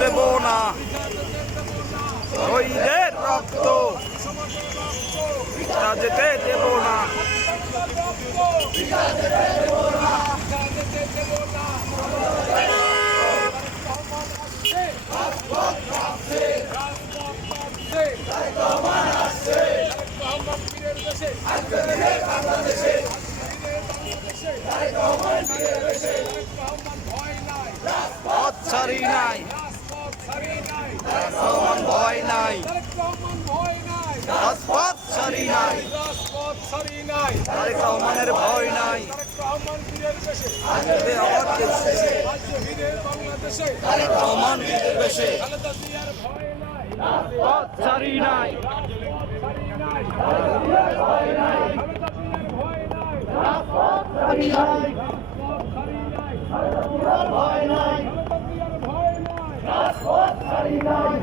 দেব না শহীদের রক্ত বৃথা যেতে দেব না। পথ ছাড়ি নাই, ভয় নাই, রাজপথ ছাড়ি নাই, তারেক রহমানের ভয় নাই। তারেক রহমান বীরের বেশে রাজপথ ছাড়ি নাই, রাজপথ ছাড়ি নাই, ভয় নাই, রাজপথ ছাড়ি নাই,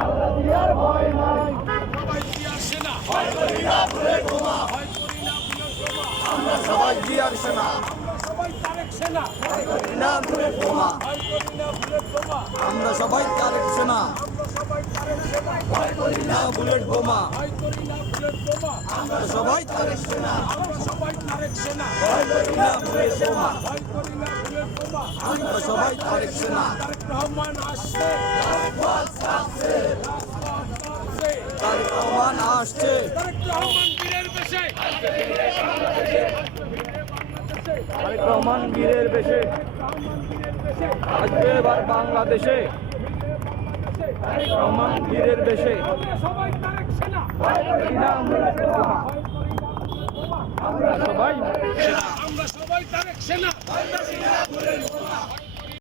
আল্লাহ দিয়ার ভয় নাই। ভয় করি না বুলেট বোমা, আমরা সবাই জিয়ার সেনা, ভয় করি না বুলেট বোমা, আমরা সবাই তারেক সেনা, ভয় করি না বুলেট বোমা, আমরা সবাই তারেক সেনা, ভয় করি না বুলেট বোমা, আমরা সবাই তারেক সেনা। তারেক রহমান আসছে, তারেক রহমান বীরের বেশে আসবে এবার বাংলাদেশে, তারেক রহমান বীরের বেশে। আমরা সবাই সেনা, আমরা সবাই তারেক সেনা।